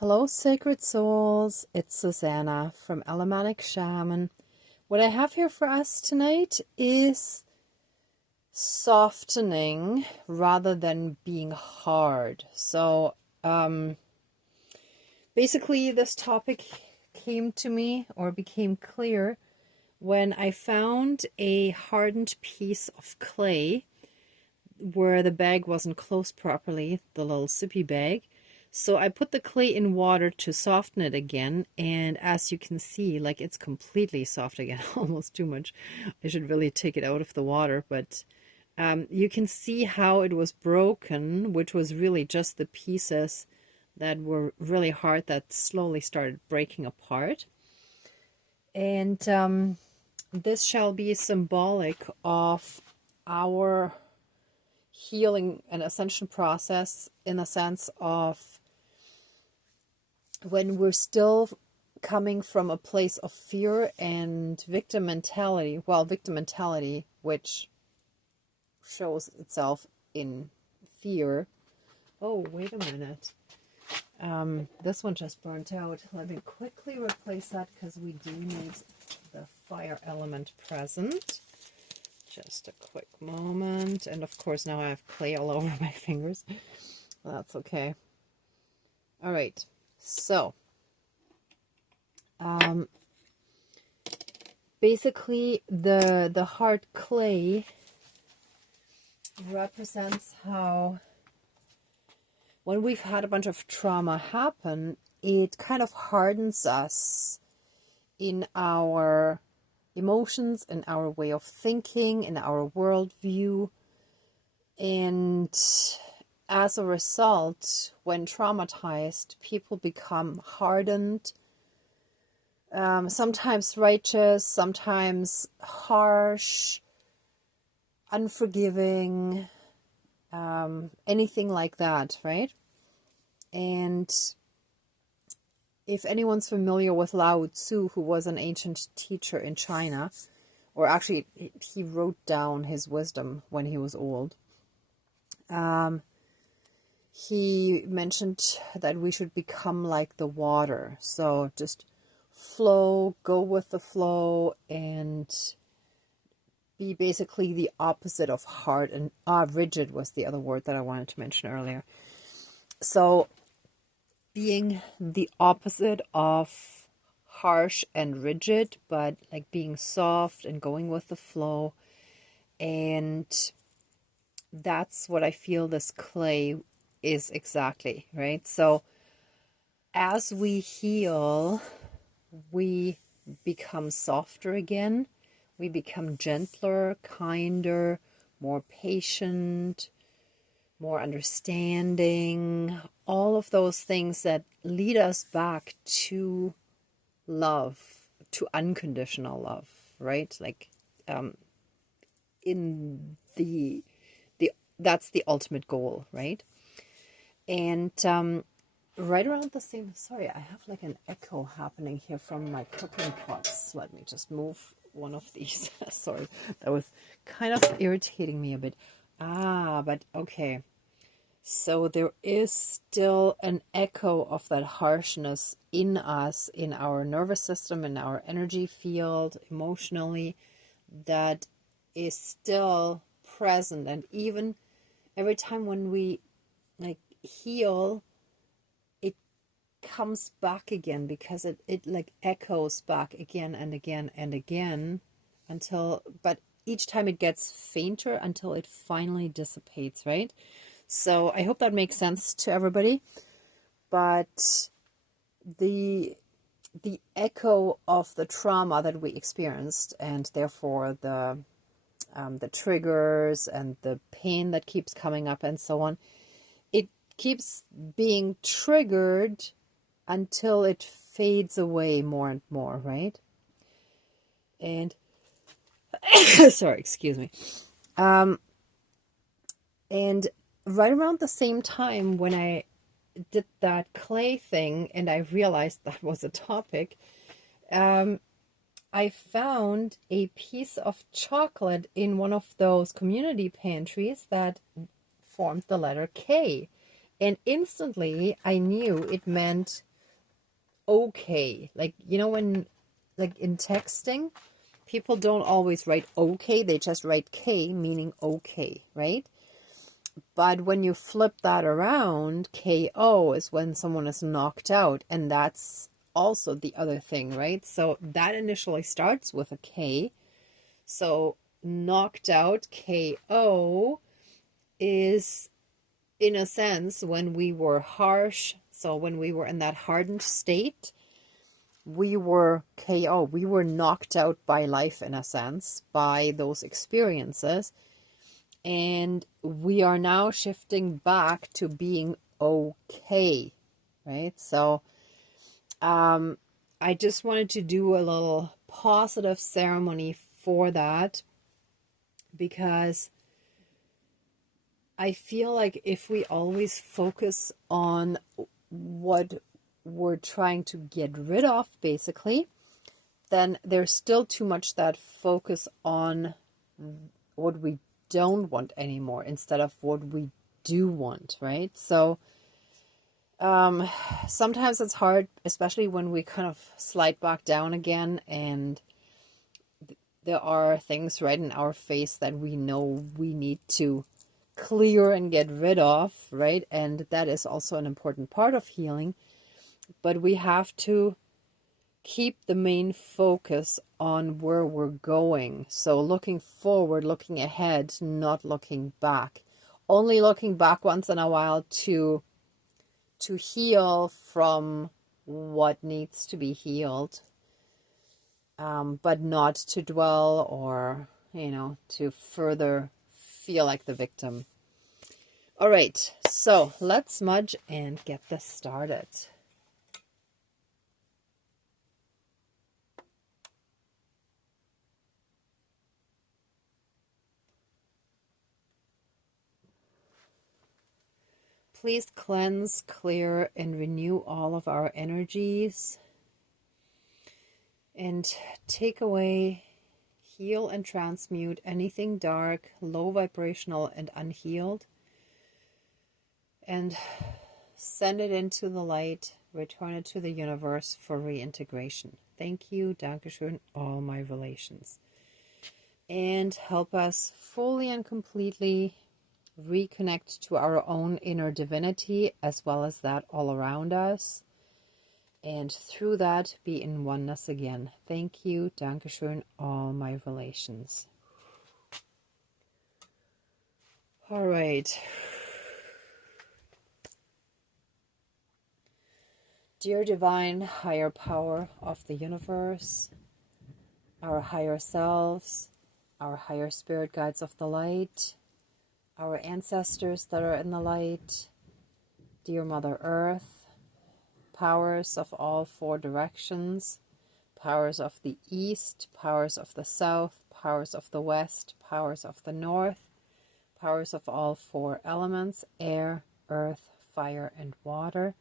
Hello, sacred souls. It's Susanna from Alamanic Shaman. What I have here for us tonight is softening rather than being hard. So, basically, this topic came to me or became clear when I found a hardened piece of clay where the bag wasn't closed properly, the little sippy bag. So I put the clay in water to soften it again, and as you can see, like, it's completely soft again, almost too much. I should really take it out of the water, but you can see how it was broken, which was really just the pieces that were really hard that slowly started breaking apart. And this shall be symbolic of our healing and ascension process, in a sense of when we're still coming from a place of fear and victim mentality. Well, victim mentality, which shows itself in fear. Oh, wait a minute. This one just burnt out. Let me quickly replace that because we do need the fire element present. Just a quick moment. And of course, now I have clay all over my fingers. That's okay. All right. So, basically, the hard clay represents how when we've had a bunch of trauma happen, it kind of hardens us in our emotions, in our way of thinking, in our worldview. And as a result, when traumatized, people become hardened, sometimes righteous, sometimes harsh, unforgiving, anything like that, right? And if anyone's familiar with Lao Tzu, who was an ancient teacher in China, or actually he wrote down his wisdom when he was old, he mentioned that we should become like the water. So just flow, go with the flow, and be basically the opposite of hard and rigid was the other word that I wanted to mention earlier. So being the opposite of harsh and rigid, but like being soft and going with the flow. And that's what I feel this clay is exactly, right? So as we heal, we become softer again. We become gentler, kinder, more patient, more understanding, all of those things that lead us back to love, to unconditional love, right? Like in the that's the ultimate goal, right? And right around the same, sorry, I have like an echo happening here from my cooking pots. Let me just move one of these. Sorry, that was kind of irritating me a bit. But okay. So there is still an echo of that harshness in us, in our nervous system, in our energy field, emotionally, that is still present. And even every time when we like heal, it comes back again because it like echoes back again and again and again but each time it gets fainter until it finally dissipates, right? So I hope that makes sense to everybody. But the echo of the trauma that we experienced, and therefore the triggers and the pain that keeps coming up and so on, it keeps being triggered until it fades away more and more, right? And sorry, excuse me. And right around the same time when I did that clay thing and I realized that was a topic, I found a piece of chocolate in one of those community pantries that formed the letter K. And instantly I knew it meant okay. Like, you know, when, like in texting, people don't always write okay, they just write K, meaning okay, right? But when you flip that around, KO is when someone is knocked out, and that's also the other thing, right? So that initially starts with a K. So knocked out, KO, is in a sense when we were harsh. So when we were in that hardened state, we were KO. We were knocked out by life, in a sense, by those experiences. And we are now shifting back to being okay, right? So I just wanted to do a little positive ceremony for that, because I feel like if we always focus on what we're trying to get rid of, basically, then there's still too much that focus on what we don't want anymore instead of what we do want, right? So sometimes it's hard, especially when we kind of slide back down again and there are things right in our face that we know we need to clear and get rid of, right? And that is also an important part of healing. But we have to keep the main focus on where we're going. So looking forward, looking ahead, not looking back. Only looking back once in a while to heal from what needs to be healed, but not to dwell or, you know, to further feel like the victim. All right, so let's smudge and get this started. Please cleanse, clear, and renew all of our energies. And take away, heal, and transmute anything dark, low vibrational, and unhealed. And send it into the light, return it to the universe for reintegration. Thank you, Dankeschön, all my relations. And help us fully and completely reconnect to our own inner divinity as well as that all around us, and through that be in oneness again. Thank you, Dankeschön, all my relations. All right. Dear divine higher power of the universe, our higher selves, our higher spirit guides of the light, our ancestors that are in the light, dear Mother Earth, powers of all four directions, powers of the east, powers of the south, powers of the west, powers of the north, powers of all four elements, air, earth, fire, and water,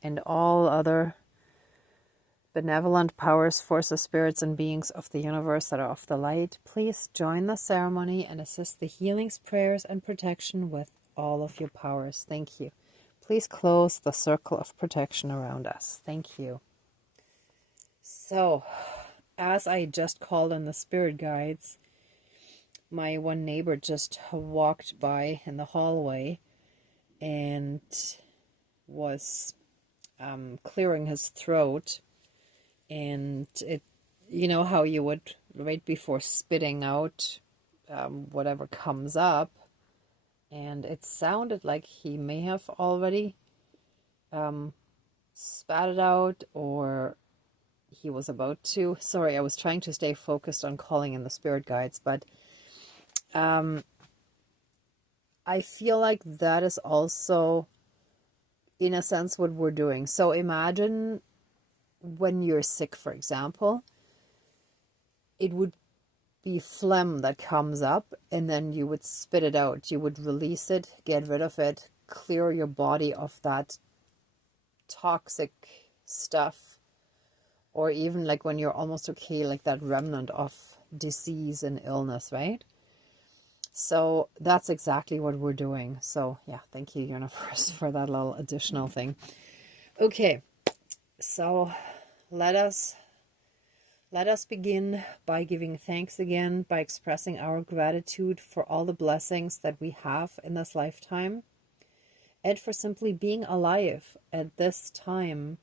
and all other benevolent powers, forces, spirits, and beings of the universe that are of the light, please join the ceremony and assist the healings, prayers, and protection with all of your powers. Thank you. Please close the circle of protection around us. Thank you. So, as I just called in the spirit guides, my one neighbor just walked by in the hallway and was clearing his throat. And it, you know how you would, right before spitting out whatever comes up, and it sounded like he may have already spat it out, or he was about to. Sorry, I was trying to stay focused on calling in the spirit guides, but I feel like that is also, in a sense, what we're doing. So imagine when you're sick, for example, it would be phlegm that comes up, and then you would spit it out. You would release it, get rid of it, clear your body of that toxic stuff, or even like when you're almost okay, like that remnant of disease and illness, right? So that's exactly what we're doing. So yeah, thank you, universe, for that little additional thing. Okay, so let us begin by giving thanks again, by expressing our gratitude for all the blessings that we have in this lifetime, and for simply being alive at this time,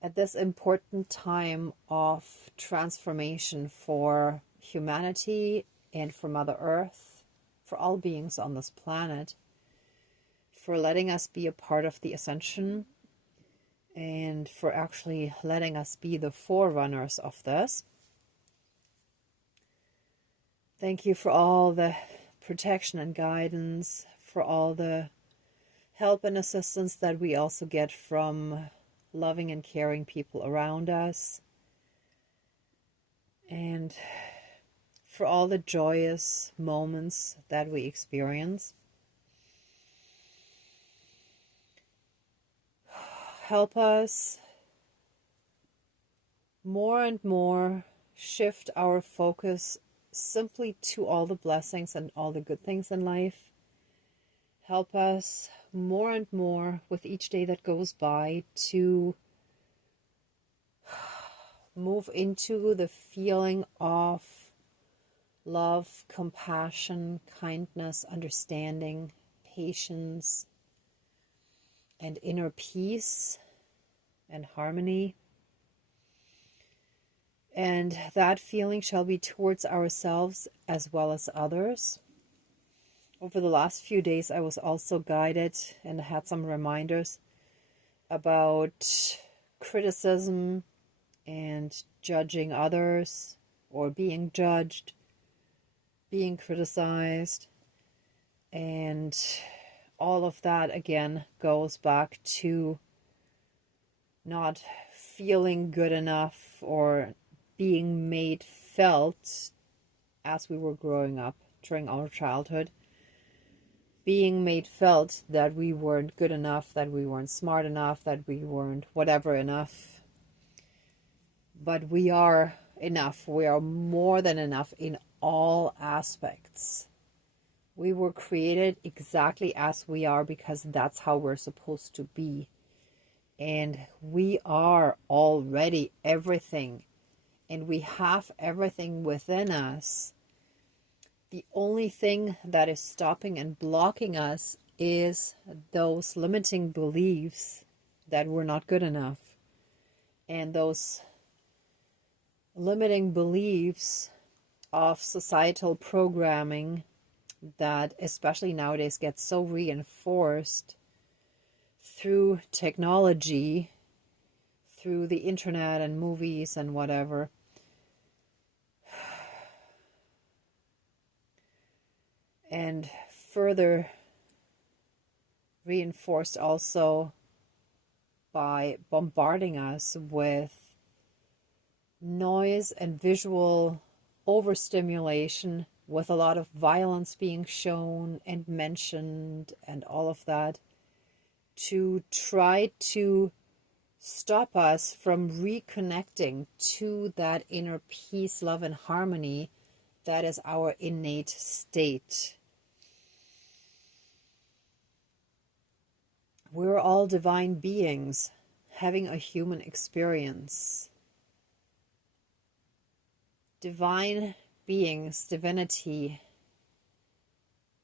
at this important time of transformation for humanity and for Mother Earth, for all beings on this planet, for letting us be a part of the ascension, and for actually letting us be the forerunners of this. Thank you for all the protection and guidance, for all the help and assistance that we also get from loving and caring people around us, and for all the joyous moments that we experience. Help us more and more shift our focus simply to all the blessings and all the good things in life. Help us more and more with each day that goes by to move into the feeling of love, compassion, kindness, understanding, patience, and inner peace and harmony. And that feeling shall be towards ourselves as well as others. Over the last few days, I was also guided and had some reminders about criticism and judging others, or being judged, being criticized, and all of that again goes back to not feeling good enough or being made felt as we were growing up during our childhood, being made felt that we weren't good enough, that we weren't smart enough, that we weren't whatever enough. But we are enough. We are more than enough in all aspects. We were created exactly as we are because that's how we're supposed to be. And we are already everything. And we have everything within us. The only thing that is stopping and blocking us is those limiting beliefs that we're not good enough. And those limiting beliefs of societal programming that especially nowadays gets so reinforced through technology, through the internet and movies and whatever. And further reinforced also by bombarding us with noise and visual overstimulation, with a lot of violence being shown and mentioned and all of that, to try to stop us from reconnecting to that inner peace, love, and harmony that is our innate state. We're all divine beings having a human experience. Divine beings, divinity,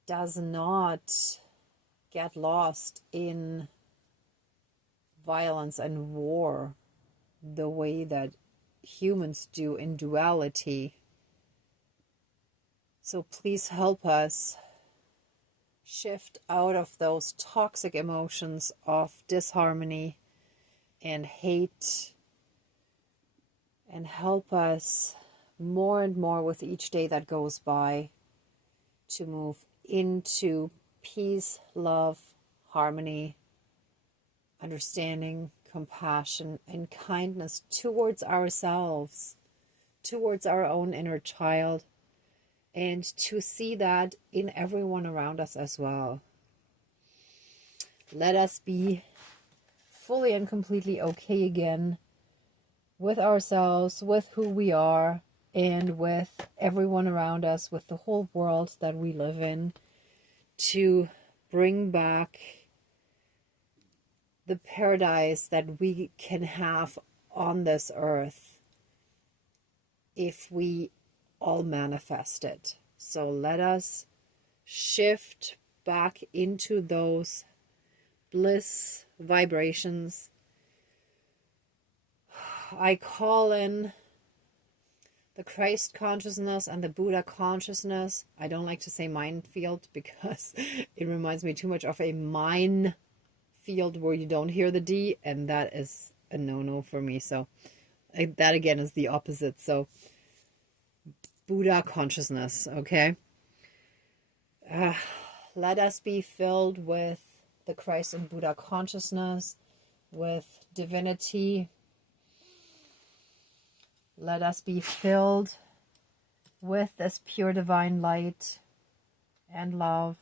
does not get lost in violence and war the way that humans do in duality. So please help us shift out of those toxic emotions of disharmony and hate, and help us more and more with each day that goes by to move into peace, love, harmony, understanding, compassion, and kindness towards ourselves, towards our own inner child, and to see that in everyone around us as well. Let us be fully and completely okay again with ourselves, with who we are, and with everyone around us, with the whole world that we live in, to bring back the paradise that we can have on this earth if we all manifest it. So let us shift back into those bliss vibrations. I call in the Christ consciousness and the Buddha consciousness. I don't like to say mind field because it reminds me too much of a mine field where you don't hear the D, and that is a no-no for me. So that again is the opposite. So Buddha consciousness, okay? Let us be filled with the Christ and Buddha consciousness, with divinity. Let us be filled with this pure divine light and love.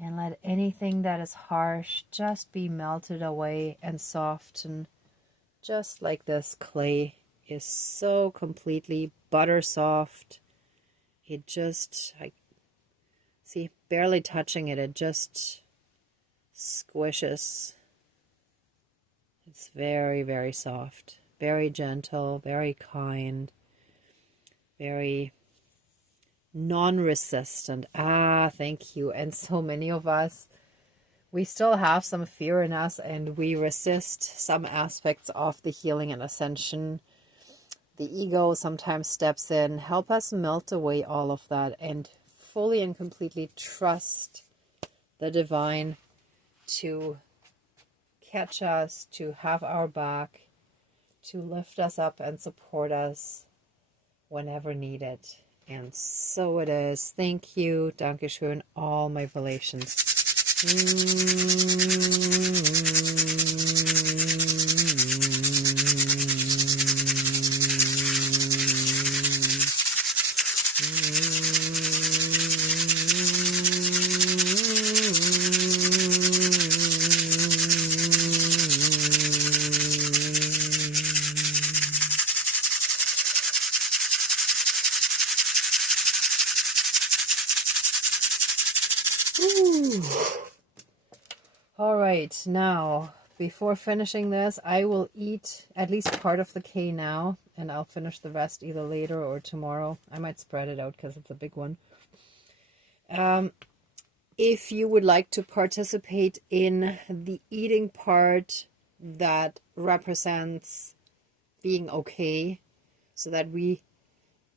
And let anything that is harsh just be melted away and soften, just like this clay is so completely butter soft. It just, I see, barely touching it, it just squishes. It's very, very soft, very gentle, very kind, very non-resistant. Thank you. And so many of us, we still have some fear in us, and we resist some aspects of the healing and ascension. The ego sometimes steps in. Help us melt away all of that and fully and completely trust the divine to catch us, to have our back, to lift us up and support us whenever needed. And so it is. Thank you. Dankeschön. All my relations. All right, now, before finishing this, I will eat at least part of the K now, and I'll finish the rest either later or tomorrow. I might spread it out because it's a big one. If you would like to participate in the eating part that represents being okay, so that we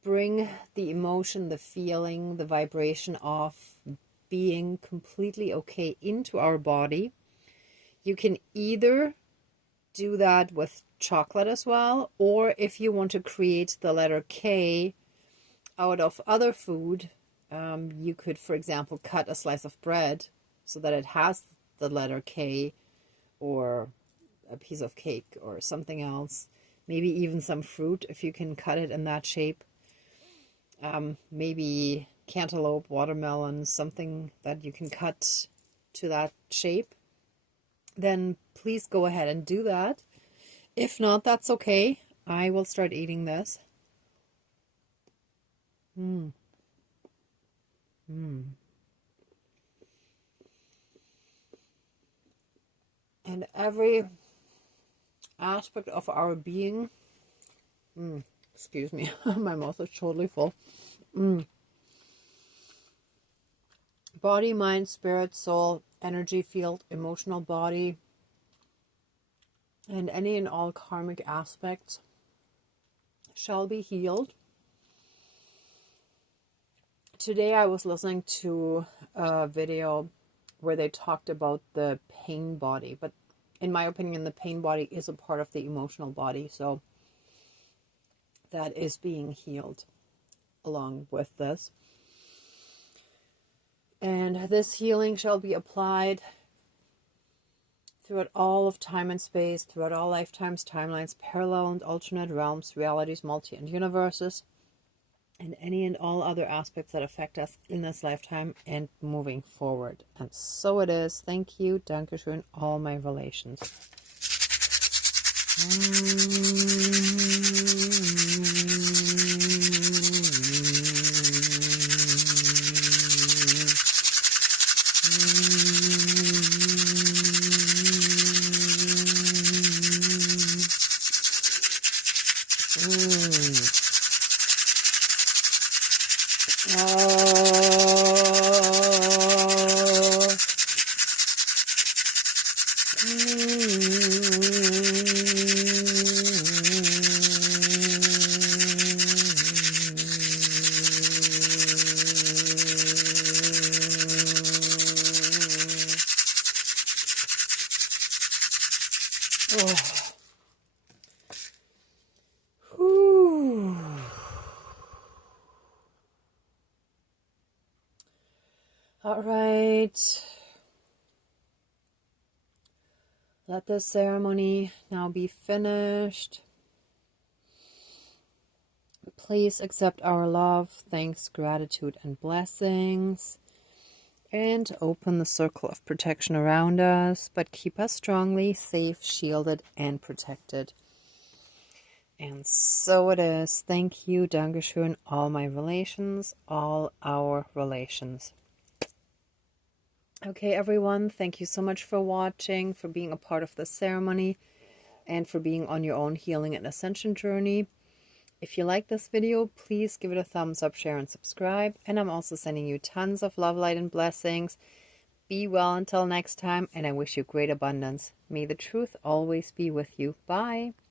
bring the emotion, the feeling, the vibration of being completely okay into our body, you can either do that with chocolate as well, or if you want to create the letter K out of other food, you could, for example, cut a slice of bread so that it has the letter K, or a piece of cake or something else. Maybe even some fruit if you can cut it in that shape. Maybe cantaloupe, watermelon, something that you can cut to that shape. Then please go ahead and do that. If not, that's okay. I will start eating this. And every aspect of our being, excuse me, my mouth is totally full. Body, mind, spirit, soul, energy field, emotional body, and any and all karmic aspects shall be healed. Today I was listening to a video where they talked about the pain body, but in my opinion, the pain body is a part of the emotional body, so that is being healed along with this. And this healing shall be applied throughout all of time and space, throughout all lifetimes, timelines, parallel and alternate realms, realities, multi and universes, and any and all other aspects that affect us in this lifetime and moving forward. And so it is. Thank you. Dankeschön. All my relations. All right. Let this ceremony now be finished. Please accept our love, thanks, gratitude, and blessings. And open the circle of protection around us, but keep us strongly safe, shielded, and protected. And so it is. Thank you, Dankeschön, all my relations, all our relations. Okay, everyone, thank you so much for watching, for being a part of the ceremony, and for being on your own healing and ascension journey. If you like this video, please give it a thumbs up, share, and subscribe. And I'm also sending you tons of love, light, and blessings. Be well until next time, and I wish you great abundance. May the truth always be with you. Bye.